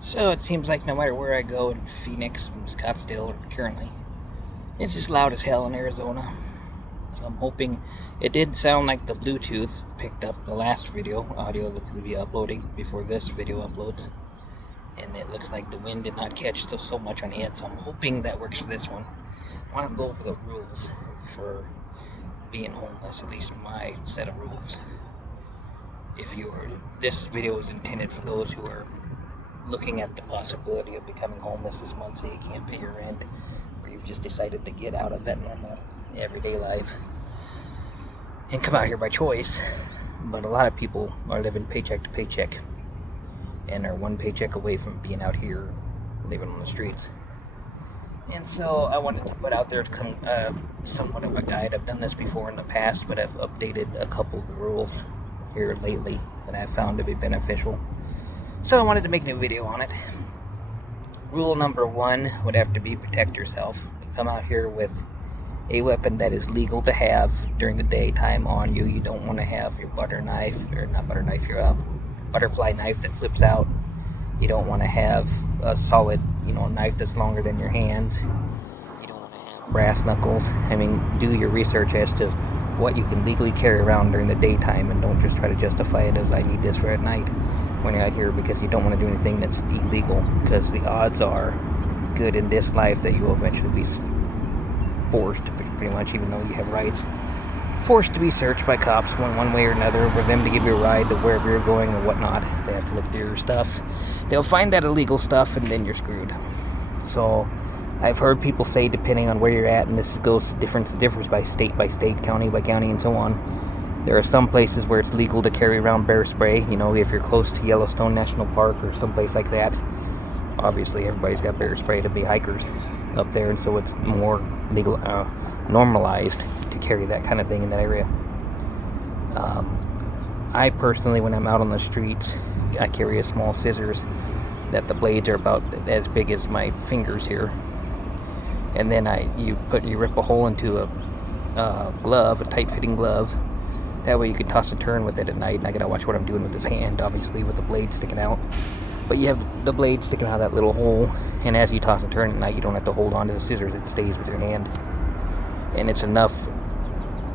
So it seems like no matter where I go in Phoenix, Scottsdale, or currently, it's just loud as hell in Arizona. So I'm hoping it did sound like the Bluetooth picked up the last video audio that we'll be uploading before this video uploads. And it looks like the wind did not catch so much on it, so I'm hoping that works for this one. I want to go over the rules for being homeless, at least my set of rules. This video is intended for those who are looking at the possibility of becoming homeless this month, so you can't pay your rent, or you've just decided to get out of that normal everyday life and come out here by choice. But a lot of people are living paycheck to paycheck and are one paycheck away from being out here living on the streets. And so I wanted to put out there somewhat of a guide. I've done this before in the past, but I've updated a couple of the rules here lately that I've found to be beneficial. So I wanted to make a new video on it. Rule number 1 would have to be protect yourself. You come out here with a weapon that is legal to have during the daytime on you. You don't want to have your butterfly knife that flips out. You don't want to have a solid, knife that's longer than your hands. You don't want to have brass knuckles. I mean, do your research as to what you can legally carry around during the daytime, and don't just try to justify it as I need this for at night when you're out here, because you don't want to do anything that's illegal, because the odds are good in this life that you will eventually be forced, pretty much, even though you have rights, forced to be searched by cops one way or another, for them to give you a ride to wherever you're going or whatnot. They have to look through your stuff. They'll find that illegal stuff, and then you're screwed. So I've heard people say, depending on where you're at, and this differs by state, county by county, and so on, there are some places where it's legal to carry around bear spray. If you're close to Yellowstone National Park or someplace like that, obviously everybody's got bear spray to be hikers up there, and so it's more legal, normalized to carry that kind of thing in that area. I personally, when I'm out on the streets, I carry a small scissors that the blades are about as big as my fingers here, and then you rip a hole into a glove, a tight-fitting glove. That way you can toss and turn with it at night, and I gotta watch what I'm doing with this hand, obviously, with the blade sticking out. But you have the blade sticking out of that little hole, and as you toss and turn at night, you don't have to hold on to the scissors, it stays with your hand. And it's enough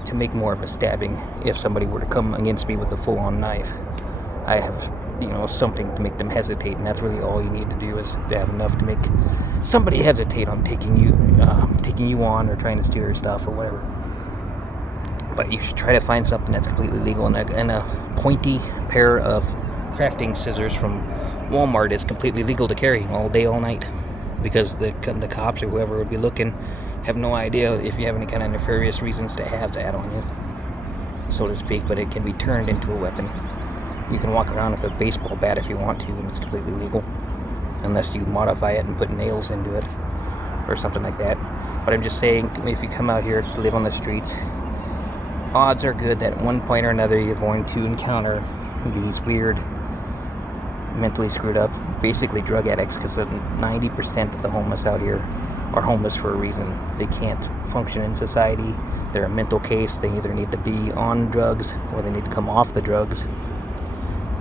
to make more of a stabbing if somebody were to come against me with a full-on knife. I have, something to make them hesitate, and that's really all you need to do, is to have enough to make somebody hesitate on taking you on or trying to steal your stuff or whatever. But you should try to find something that's completely legal, and a pointy pair of crafting scissors from Walmart is completely legal to carry all day, all night, because the cops or whoever would be looking have no idea if you have any kind of nefarious reasons to have that on you, so to speak. But it can be turned into a weapon. You can walk around with a baseball bat if you want to, and it's completely legal, unless you modify it and put nails into it or something like that. But I'm just saying, if you come out here to live on the streets, odds are good that at one point or another you're going to encounter these weird, mentally screwed up, basically drug addicts, because 90% of the homeless out here are homeless for a reason. They can't function in society. They're a mental case. They either need to be on drugs or they need to come off the drugs.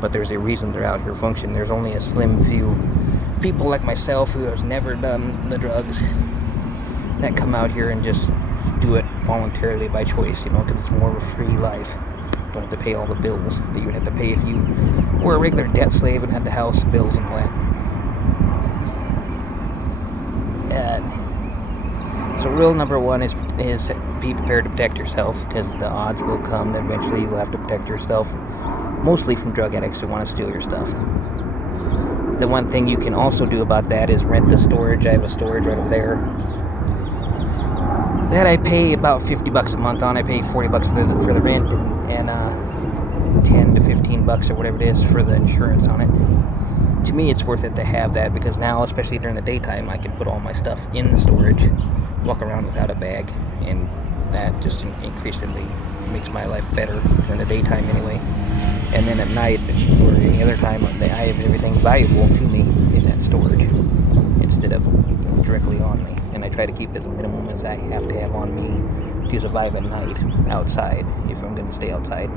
But there's a reason they're out here functioning. There's only a slim few people like myself who has never done the drugs that come out here and just do it voluntarily by choice, because it's more of a free life. You don't have to pay all the bills that you would have to pay if you were a regular debt slave and had the house bills and all that. So rule number 1 is be prepared to protect yourself, because the odds will come that eventually you will have to protect yourself, mostly from drug addicts who want to steal your stuff. The one thing you can also do about that is rent the storage. I have a storage right over there that I pay about $50 a month on. I pay $40 for the rent, and $10 to $15 or whatever it is for the insurance on it. To me, it's worth it to have that, because now, especially during the daytime, I can put all my stuff in the storage, walk around without a bag, and that just increasingly makes my life better during the daytime anyway. And then at night or any other time, I have everything valuable to me in that storage instead of directly on me. And I try to keep as minimum as I have to have on me to survive at night outside, if I'm going to stay outside.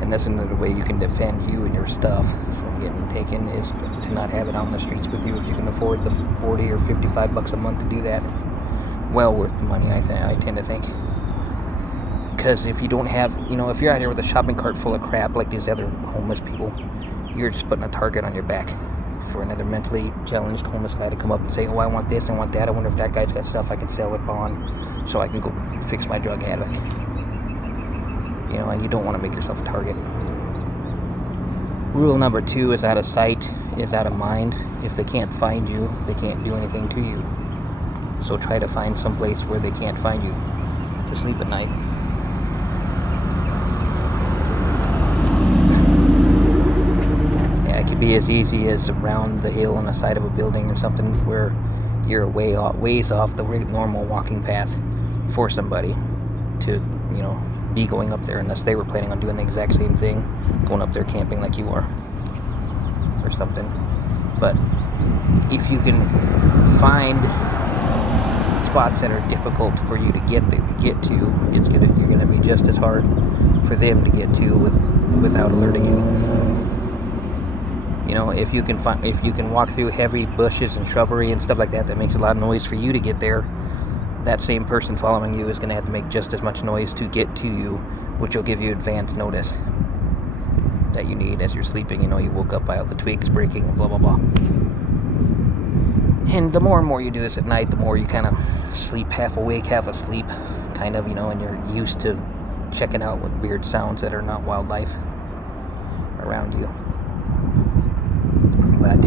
And that's another way you can defend you and your stuff from getting taken, is to not have it on the streets with you if you can afford the 40 or 55 bucks a month to do that. Well worth the money, I tend to think. Because if you don't have, if you're out here with a shopping cart full of crap like these other homeless people, you're just putting a target on your back for another mentally challenged homeless guy to come up and say, oh, I want this, I want that, I wonder if that guy's got stuff I can sell it on so I can go fix my drug habit. And you don't want to make yourself a target. Rule number 2 is out of sight is out of mind. If they can't find you, they can't do anything to you. So try to find some place where they can't find you to sleep at night. It could be as easy as around the hill on the side of a building or something where you're ways off the normal walking path for somebody to, be going up there, unless they were planning on doing the exact same thing, going up there camping like you are or something. But if you can find spots that are difficult for you to get to, you're gonna be just as hard for them to get to without alerting you. If you can walk through heavy bushes and shrubbery and stuff like that makes a lot of noise for you to get there, that same person following you is going to have to make just as much noise to get to you, which will give you advance notice that you need as you're sleeping. You woke up by all the twigs breaking and blah blah blah. And the more and more you do this at night, the more you kind of sleep half awake, half asleep, kind of, and you're used to checking out what weird sounds that are not wildlife around you. But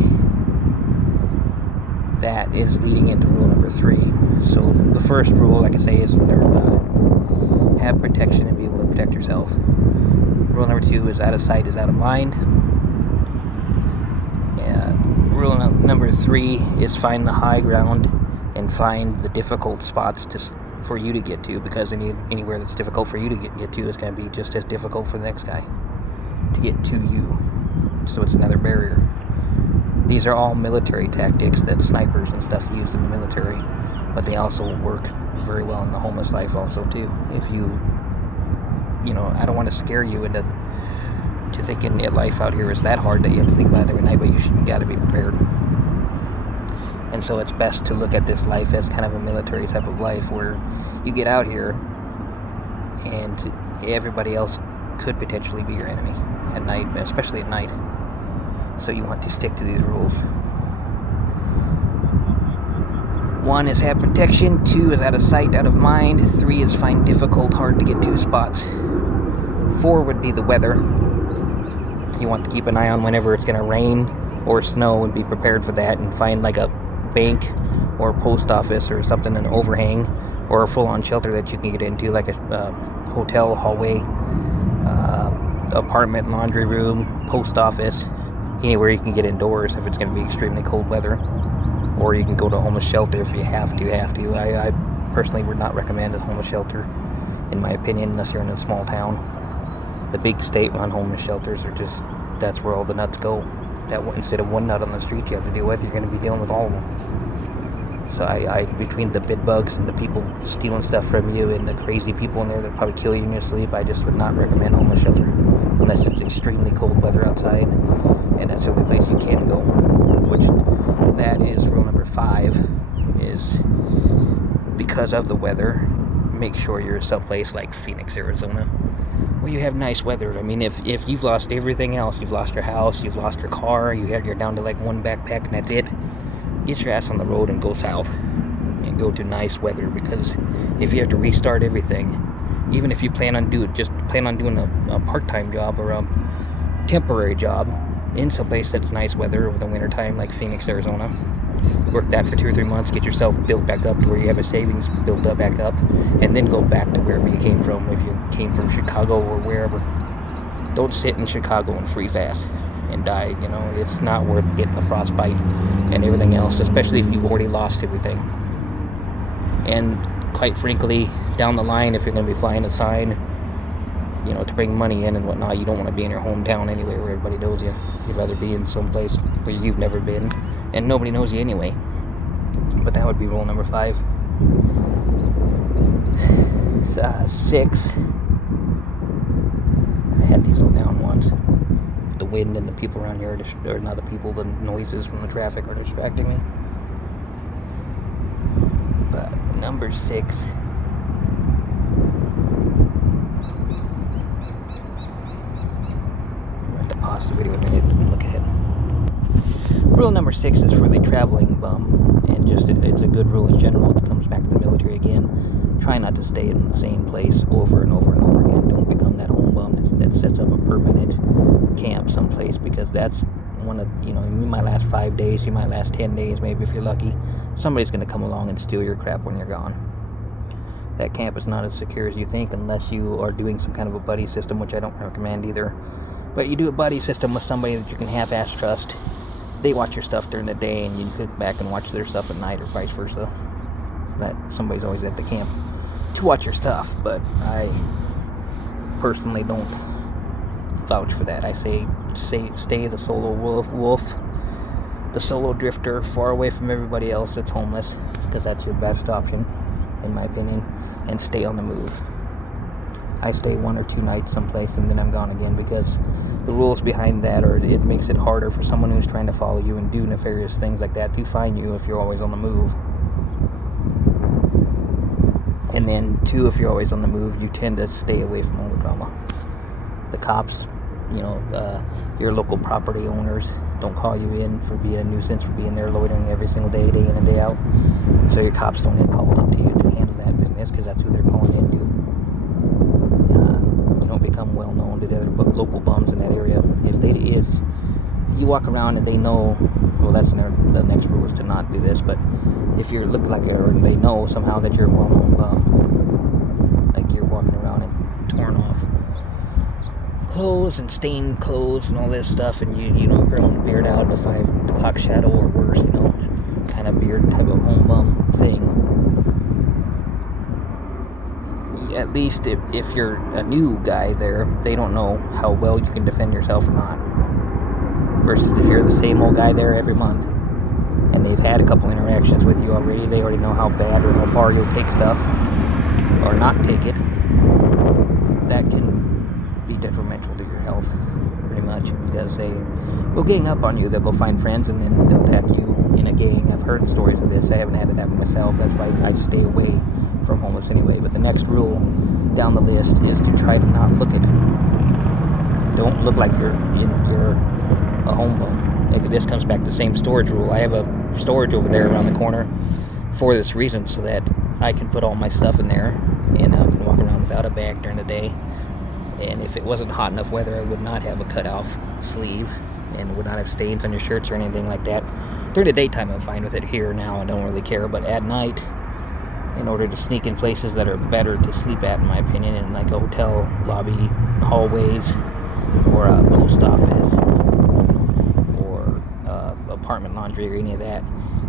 that is leading into rule number 3. So the first rule, like I say, is have protection and be able to protect yourself. Rule number 2 is out of sight is out of mind. And rule number 3 is find the high ground and find the difficult spots for you to get to, because anywhere that's difficult for you to get to is going to be just as difficult for the next guy to get to you. So it's another barrier. These are all military tactics that snipers and stuff use in the military, but they also work very well in the homeless life also too. If I don't want to scare you into thinking that life out here is that hard that you have to think about it every night, but you got to be prepared. And so it's best to look at this life as kind of a military type of life, where you get out here and everybody else could potentially be your enemy at night, especially at night. So you want to stick to these rules. 1 is have protection, 2 is out of sight, out of mind, 3 is find difficult, hard to get to spots. 4 would be the weather. You want to keep an eye on whenever it's going to rain or snow and be prepared for that, and find like a bank or a post office or something, an overhang, or a full-on shelter that you can get into, like a hotel hallway, apartment, laundry room, post office, anywhere you can get indoors if it's going to be extremely cold weather. Or you can go to a homeless shelter if you have to. I personally would not recommend a homeless shelter, in my opinion, unless you're in a small town. The big state-run homeless shelters are that's where all the nuts go. Instead of one nut on the street you have to deal with, you're going to be dealing with all of them. So I between the bed bugs and the people stealing stuff from you and the crazy people in there that probably kill you in your sleep, I just would not recommend a homeless shelter unless it's extremely cold weather outside, and that's the only place you can go. Which that is rule number 5, is because of the weather, make sure you're someplace like Phoenix, Arizona, where you have nice weather. I mean, if you've lost everything else, you've lost your house, you've lost your car, you're down to like one backpack and that's it, get your ass on the road and go south and go to nice weather. Because if you have to restart everything, even if you plan on doing a part-time job or a temporary job in some place that's nice weather over the winter time, like Phoenix, Arizona, work that for 2 or 3 months, get yourself built back up to where you have a savings built up back up, and then go back to wherever you came from. If you came from Chicago or wherever, don't sit in Chicago and freeze ass and die. It's not worth getting a frostbite and everything else, especially if you've already lost everything. And quite frankly, down the line, if you're going to be flying a sign, to bring money in and whatnot, you don't want to be in your hometown anyway where everybody knows you. You'd rather be in some place where you've never been and nobody knows you anyway. But that would be rule number 5. 6, I had these all down. wind and the people around here, or not the people, the noises from the traffic are distracting me. But number 6. I have to pause the video a minute and look ahead. Rule number 6 is for the traveling bum, and just it's a good rule in general. It comes back to the military again. Try not to stay in the same place over and over and over again. Don't become that home bum that sets up a permanent camp someplace, because that's one of, you might last 5 days, you might last 10 days, maybe if you're lucky. Somebody's going to come along and steal your crap when you're gone. That camp is not as secure as you think, unless you are doing some kind of a buddy system, which I don't recommend either. But you do a buddy system with somebody that you can half-ass trust. They watch your stuff during the day, and you can come back and watch their stuff at night, or vice versa. So that somebody's always at the camp to watch your stuff. But I personally don't vouch for that. I say stay the solo wolf, the solo drifter, far away from everybody else that's homeless, because that's your best option, in my opinion. And stay on the move. I stay 1 or 2 nights someplace, and then I'm gone again, because the rules behind that are, it makes it harder for someone who's trying to follow you and do nefarious things like that to find you if you're always on the move. And then 2, if you're always on the move, you tend to stay away from all the drama. The cops, your local property owners don't call you in for being a nuisance, for being there loitering every single day, day in and day out. And so your cops don't get called up to you to handle that business, because that's who they're calling in to. You don't become well known to the other local bums in that area. If you walk around and they know, well, that's the next rule is to not do this, but if you look like it, or they know somehow that you're a well-known bum, like you're walking around in torn off clothes and stained clothes and all this stuff, and you grown beard out, a 5 o'clock shadow or worse, kind of beard type of home bum thing. At least if you're a new guy there, they don't know how well you can defend yourself or not. Versus if you're the same old guy there every month, and they've had a couple interactions with you already, they already know how bad or how far you'll take stuff, or not take it. That can be detrimental to your health, pretty much, because they will gang up on you. They'll go find friends, and then they'll attack you in a gang. I've heard stories of this. I haven't had it happen myself. That's why I stay away from homeless anyway. But the next rule down the list is to try to not look it. Don't look like you're a home bum. Like, this comes back to the same storage rule. I have a storage over there around the corner for this reason, so that I can put all my stuff in there, and I can walk around without a bag during the day. And if it wasn't hot enough weather, I would not have a cut-off sleeve, and would not have stains on your shirts or anything like that. During the daytime, I'm fine with it. Here now, I don't really care. But at night, in order to sneak in places that are better to sleep at, in my opinion, in like a hotel lobby, hallways, or a post office, or apartment laundry, or any of that,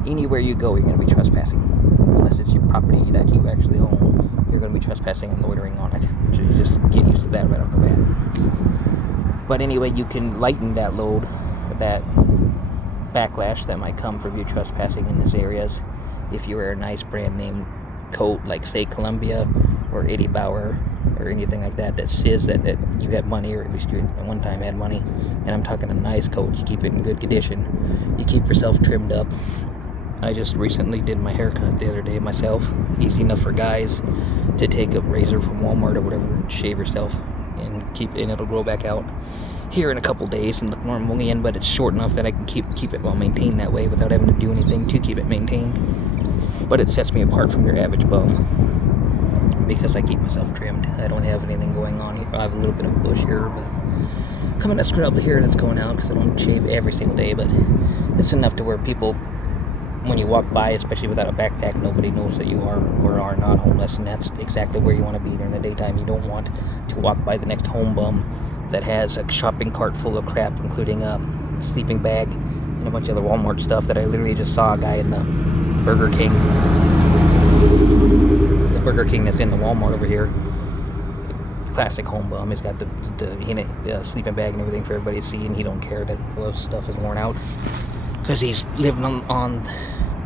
anywhere you go, you're going to be trespassing. Unless it's your property that you actually own, you're going to be trespassing and loitering on it. So you just get used to that right off the bat. But anyway, you can lighten that load, that backlash that might come from you trespassing in these areas, if you wear a nice brand name coat, like say Columbia or Eddie Bauer or anything like that, that says that you have money, or at least you at one time had money. And I'm talking a nice coat. You keep it in good condition. You keep yourself trimmed up. I just recently did my haircut the other day myself. Easy enough for guys to take a razor from Walmart or whatever and shave yourself, and it'll grow back out here in a couple days and look normal again. But it's short enough that I can keep it well maintained that way without having to do anything to keep it maintained. But it sets me apart from your average bum, because I keep myself trimmed. I don't have anything going on here. I have a little bit of bush here, but coming to scrub here that's going out, because I don't shave every single day. But it's enough to where people, when you walk by, especially without a backpack, nobody knows that you are or are not homeless. And that's exactly where you want to be during the daytime. You don't want to walk by the next home bum that has a shopping cart full of crap, including a sleeping bag and a bunch of other Walmart stuff that I literally just saw a guy in the Burger King. The Burger King that's in the Walmart over here. Classic home bum. He's got the sleeping bag and everything for everybody to see, and he don't care that all his stuff is worn out, because he's lived on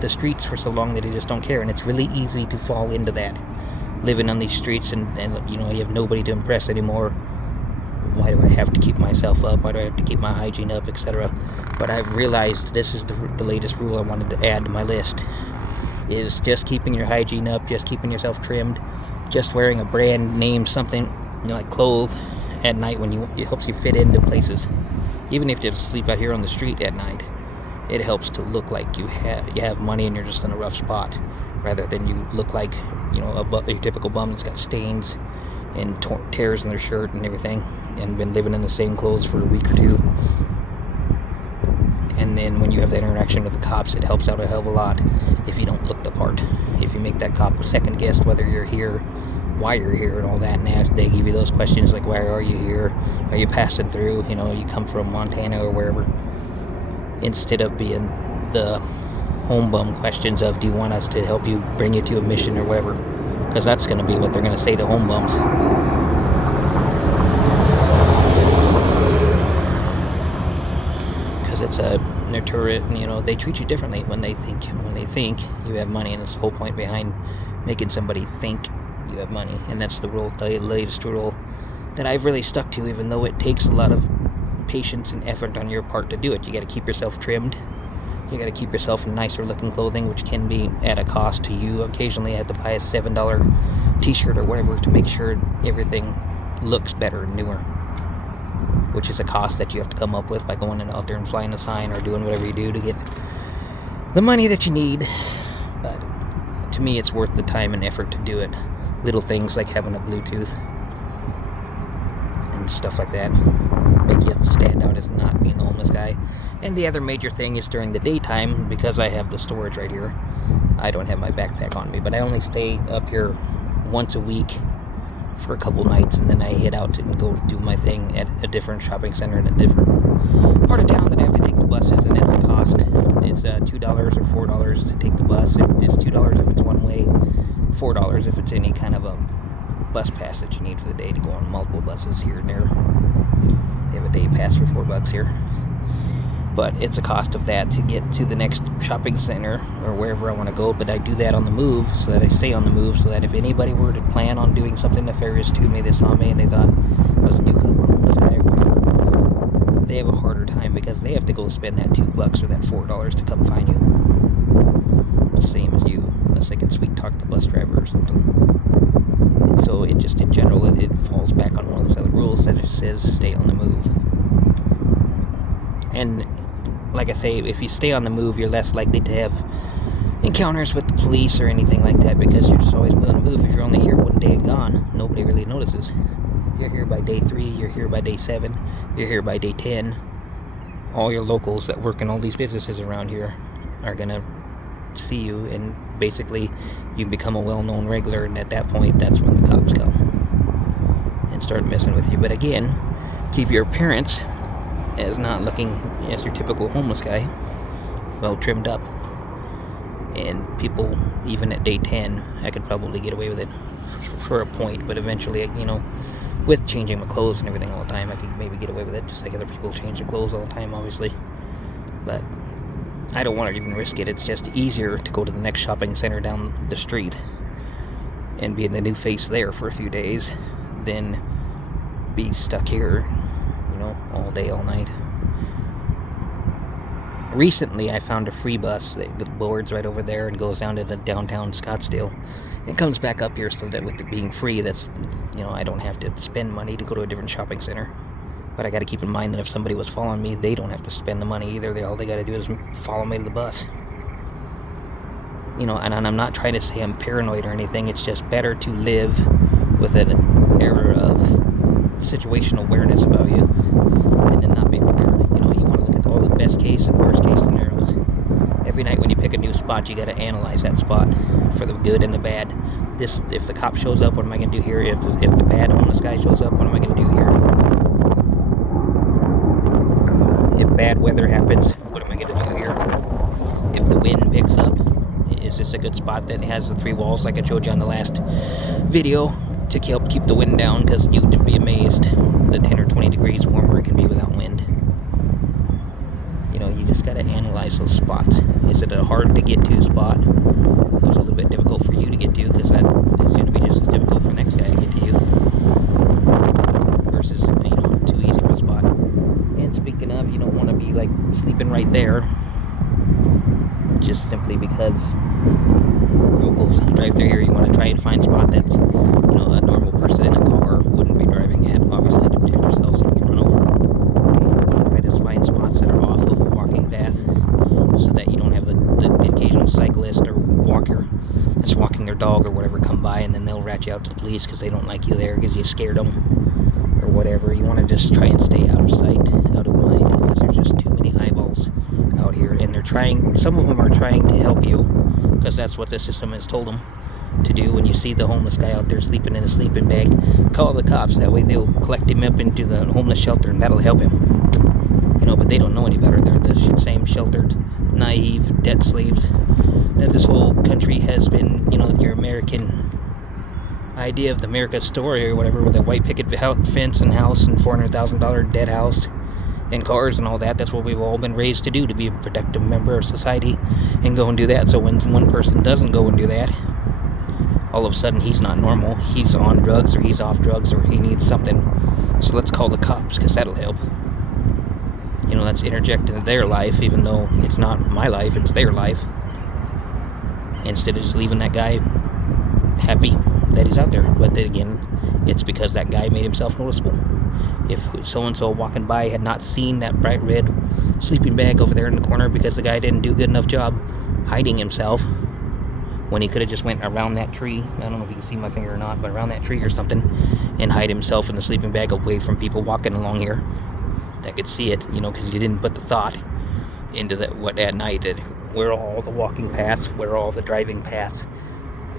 the streets for so long that he just don't care. And it's really easy to fall into that, living on these streets, and you have nobody to impress anymore. why do I have to keep myself up? Why do I have to keep my hygiene up, etc.? But I've realized this is the latest rule I wanted to add to my list, is just keeping your hygiene up, just keeping yourself trimmed, just wearing a brand name something, like clothes at night when it helps you fit into places. Even if you just sleep out here on the street at night, it helps to look like you have money and you're just in a rough spot, rather than you look like a typical bum that's got stains and tears in their shirt and everything, and been living in the same clothes for a week or two. And then when you have that interaction with the cops, it helps out a hell of a lot if you don't look the part. If you make that cop second guess whether you're here, why you're here, and all that, and they give you those questions like, why are you here? Are you passing through? You come from Montana or wherever. Instead of being the home bum questions of, do you want us to help you, bring you to a mission or whatever? Because that's going to be what they're going to say to home bums. Because it's a notorious, they treat you differently when they think you have money, and it's the whole point behind making somebody think you have money. And that's the latest rule that I've really stuck to, even though it takes a lot of patience and effort on your part to do it. You got to keep yourself trimmed. You got to keep yourself in nicer looking clothing, which can be at a cost to you. Occasionally I have to buy a $7 t-shirt or whatever to make sure everything looks better and newer, which is a cost that you have to come up with by going out there and flying a sign or doing whatever you do to get the money that you need. But to me, it's worth the time and effort to do it. Little things like having a Bluetooth and stuff like that make you stand out as not being the homeless guy. And the other major thing is during the daytime, because I have the storage right here, I don't have my backpack on me, but I only stay up here once a week for a couple nights, and then I head out and go do my thing at a different shopping center in a different part of town that I have to take the buses, and that's the cost. It's $2 or $4 to take the bus. It's $2 if it's one way, $4 if it's any kind of a bus pass that you need for the day to go on multiple buses here and there. They have a day pass for $4 here. But it's a cost of that to get to the next shopping center or wherever I want to go. But I do that on the move, so that I stay on the move, so that if anybody were to plan on doing something nefarious to me, they saw me and they thought I was a newcomer, homeless guy or whatever, they have a harder time because they have to go spend that $2 or that $4 to come find you. The same as you, unless they can sweet talk the bus driver or something. And so it just, in general, it falls back on one of those other rules that just says stay on the move. And like I say, if you stay on the move, you're less likely to have encounters with the police or anything like that, because you're just always on the move. If you're only here one day and gone, nobody really notices. You're here by day 3, you're here by day 7, you're here by day 10. All your locals that work in all these businesses around here are gonna see you, and basically you become a well-known regular, and at that point, that's when the cops come and start messing with you. But again, keep your appearance as not looking as your typical homeless guy, well trimmed up. And people, even at day 10, I could probably get away with it for a point, but eventually, with changing my clothes and everything all the time, I could maybe get away with it, just like other people change their clothes all the time, obviously. But I don't want to even risk it. It's just easier to go to the next shopping center down the street and be the new face there for a few days than be stuck here, all day, all night. Recently, I found a free bus that boards right over there and goes down to the downtown Scottsdale. It comes back up here, so that with it being free, that's, I don't have to spend money to go to a different shopping center. But I got to keep in mind that if somebody was following me, they don't have to spend the money either. All they got to do is follow me to the bus. And I'm not trying to say I'm paranoid or anything. It's just better to live with an air of situational awareness about you and then not be prepared. You want to look at all the best case and worst case scenarios. Every night when you pick a new spot, you got to analyze that spot for the good and the bad. If the cop shows up, what am I going to do here? If the bad homeless guy shows up, what am I going to do here? If bad weather happens, what am I going to do here? If the wind picks up, is this a good spot that has the 3 walls like I showed you on the last video to help keep the wind down? Because you'd be amazed the 10 or 20 degrees warmer it can be without wind. You just got to analyze those spots. Is it a hard to get to spot? It was a little bit difficult for you to get to, because that is going to be just as difficult for the next guy to get to you. Versus, 2 because vehicles drive through here. You want to try and find a spot that's, you know, a normal person in a car wouldn't be driving at, obviously, to protect yourself so you don't get run over. You want to try to find spots that are off of a walking path so that you don't have the occasional cyclist or walker that's walking their dog or whatever come by, and then they'll rat you out to the police because they don't like you there because you scared them or whatever. You want to just try and stay out of sight, out of mind, because there's just too many eyeballs out here, and they're trying, some of them are trying to help you because that's what the system has told them to do. When you see the homeless guy out there sleeping in a sleeping bag, call the cops. That way they'll collect him up into the homeless shelter, and that'll help him. You know, but they don't know any better. They're the same sheltered, naive debt slaves that this whole country has been, you know, your American idea of the America story or whatever, with a white picket fence and house and $400,000 dead house and cars and all that. That's what we've all been raised to do, to be a productive member of society and go and do that. So when one person doesn't go and do that, all of a sudden he's not normal. He's on drugs, or he's off drugs, or he needs something. So let's call the cops, because that'll help. You know, let's interject into their life, even though it's not my life, it's their life. Instead of just leaving that guy happy that he's out there. But then again, it's because that guy made himself noticeable. If so-and-so walking by had not seen that bright red sleeping bag over there in the corner because the guy didn't do a good enough job hiding himself, when he could have just went around that tree, I don't know if you can see my finger or not, but around that tree or something, and hide himself in the sleeping bag away from people walking along here that could see it, you know, because you didn't put the thought into that, what at night, where are all the walking paths, where are all the driving paths.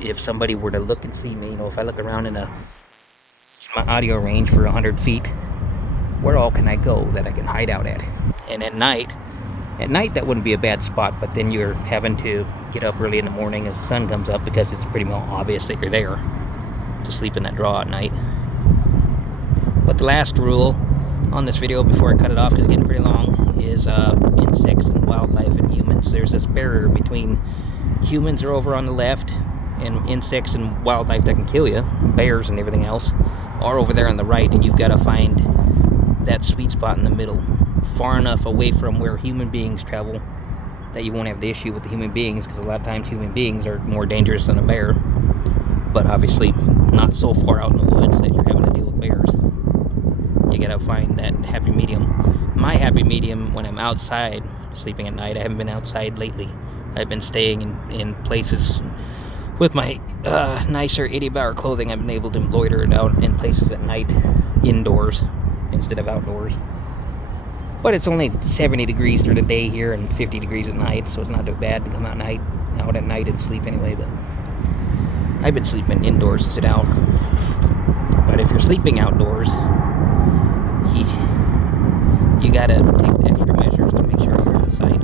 If somebody were to look and see me, you know, if I look around in my audio range for 100 feet, where all can I go that I can hide out at? And at night that wouldn't be a bad spot, but then you're having to get up early in the morning as the sun comes up, because it's pretty well obvious that you're there to sleep in that draw at night. But the last rule on this video, before I cut it off because it's getting pretty long, is insects and wildlife and humans. There's this barrier between humans are over on the left, and insects and wildlife that can kill you, bears and everything else, are over there on the right, and you've got to find that sweet spot in the middle, far enough away from where human beings travel that you won't have the issue with the human beings, because a lot of times human beings are more dangerous than a bear, but obviously not so far out in the woods that you're having to deal with bears. You gotta find that happy medium. My happy medium when I'm outside sleeping at night, I haven't been outside lately. I've been staying in places with my nicer 80-hour clothing. I've been able to loiter it out in places at night, indoors instead of outdoors. But it's only 70 degrees through the day here and 50 degrees at night, so it's not too bad to come out at night and sleep anyway. But I've been sleeping indoors instead of out. But if you're sleeping outdoors, you gotta take the extra measures to make sure you're out of sight.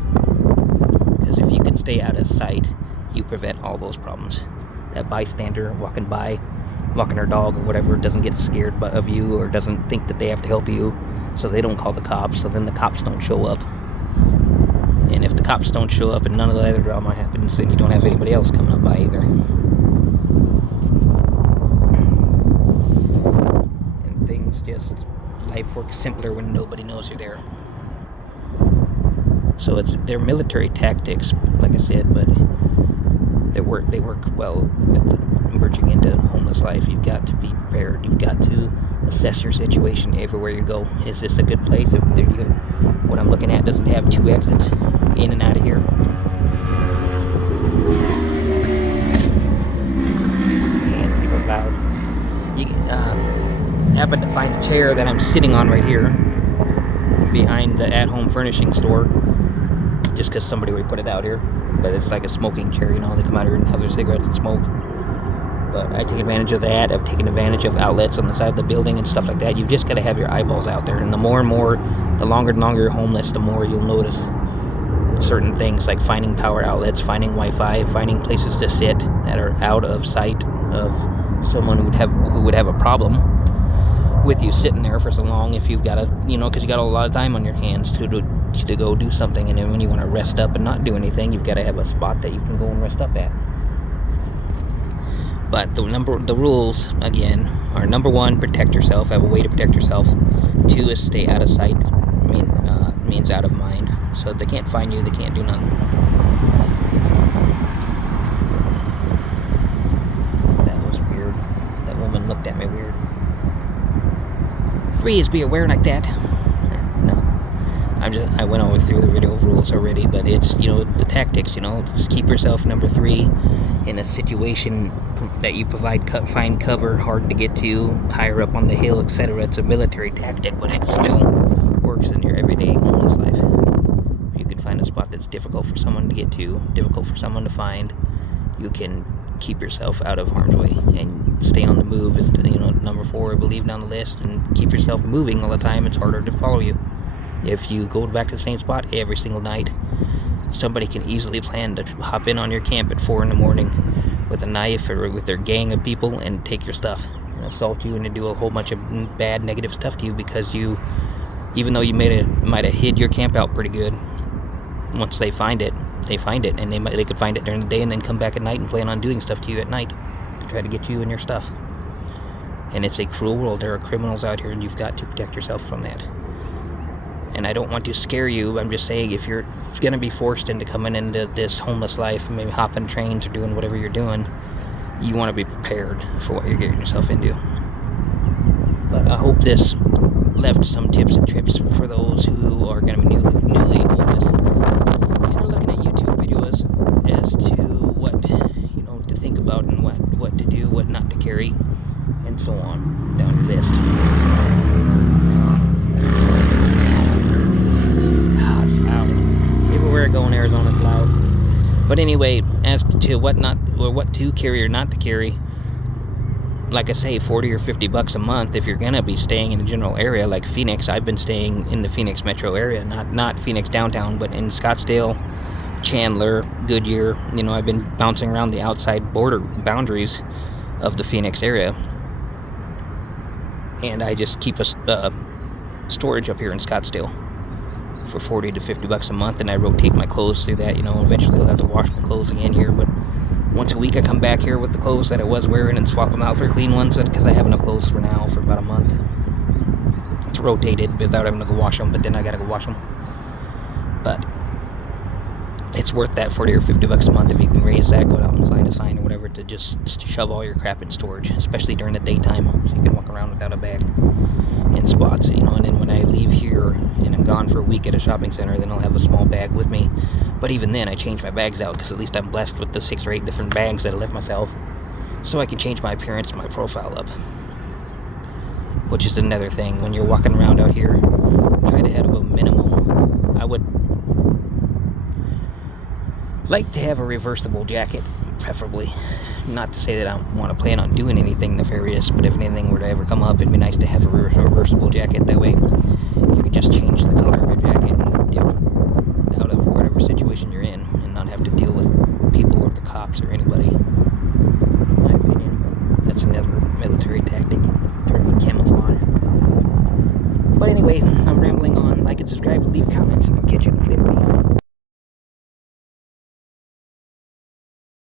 Because if you can stay out of sight, you prevent all those problems. That bystander walking by, walking their dog or whatever, doesn't get scared of you, or doesn't think that they have to help you, so they don't call the cops, so then the cops don't show up. And if the cops don't show up and none of the other drama happens, then you don't have anybody else coming up by either. And things just, life works simpler when nobody knows you're there. So they're military tactics, like I said, but they work well with merging into homeless life. You've got to be prepared. You've got to assess your situation everywhere you go. Is this a good place? If what I'm looking at doesn't have 2 exits in and out of here. Man, people are loud. You happen to find a chair that I'm sitting on right here behind the at-home furnishing store, just because somebody would put it out here. But it's like a smoking chair, you know, they come out here and have their cigarettes and smoke. But I take advantage of that. I've taken advantage of outlets on the side of the building and stuff like that. You've just got to have your eyeballs out there. And the longer and longer you're homeless, the more you'll notice certain things, like finding power outlets, finding Wi-Fi, finding places to sit that are out of sight of someone who would have a problem with you sitting there for so long. If you've got because you got a lot of time on your hands to go do something, and then when you want to rest up and not do anything, you've got to have a spot that you can go and rest up at. But the rules, again, are: number 1, protect yourself, have a way to protect yourself. 2 is stay out of sight, means out of mind. So if they can't find you, they can't do nothing. and looked at me weird. 3 is be aware like that. No. I went over through the video rules already, but it's, the tactics, just keep yourself number 3 in a situation that you find cover, hard to get to, higher up on the hill, etc. It's a military tactic, but it still works in your everyday homeless life. If you can find a spot that's difficult for someone to get to, difficult for someone to find, you can keep yourself out of harm's way and stay on the move is, number 4, I believe, down the list, and keep yourself moving all the time. It's harder to follow you. If you go back to the same spot every single night, somebody can easily plan to hop in on your camp at 4 in the morning with a knife or with their gang of people and take your stuff and assault you and do a whole bunch of bad, negative stuff to you because even though you might have hid your camp out pretty good, once they find it, and they could find it during the day and then come back at night and plan on doing stuff to you at night to try to get you and your stuff. And it's a cruel world. There are criminals out here, and you've got to protect yourself from that. And I don't want to scare you. I'm just saying, if you're going to be forced into coming into this homeless life, maybe hopping trains or doing whatever you're doing, you want to be prepared for what you're getting yourself into. But I hope this left some tips and tricks for those who are going to be newly homeless and are looking at YouTube videos as to what to think about and what to do, what not to carry, and so on down the list. Everywhere I go in Arizona, it's loud. But anyway, as to what to carry or not to carry, like I say, $40 or $50 a month if you're gonna be staying in a general area like Phoenix. I've been staying in the Phoenix metro area, not Phoenix downtown, but in Scottsdale, Chandler, Goodyear. I've been bouncing around the outside boundaries of the Phoenix area, and I just keep a storage up here in Scottsdale for $40 to $50 a month, and I rotate my clothes through that. Eventually I'll have to wash my clothes again here, but once a week I come back here with the clothes that I was wearing and swap them out for clean ones, because I have enough clothes for now for about a month. It's rotated without having to go wash them, but then I gotta go wash them. But it's worth that $40 or $50 a month if you can raise that, go out and find a sign or whatever to just shove all your crap in storage, especially during the daytime, so you can walk around without a bag in spots, and then when I leave here and I'm gone for a week at a shopping center, then I'll have a small bag with me. But even then, I change my bags out, because at least I'm blessed with the 6 or 8 different bags that I left myself, so I can change my appearance, my profile up. Which is another thing, when you're walking around out here, try to have a minimum. I would like to have a reversible jacket, preferably. Not to say that I want to plan on doing anything nefarious, but if anything were to ever come up, it'd be nice to have a reversible jacket. That way you can just change the color of your jacket and dip out of whatever situation you're in and not have to deal with people or the cops or anybody, in my opinion. But that's another military tactic in terms of camouflage. But anyway, I'm rambling on. Like and subscribe, leave comments, and I'll catch you in the flip. Peace.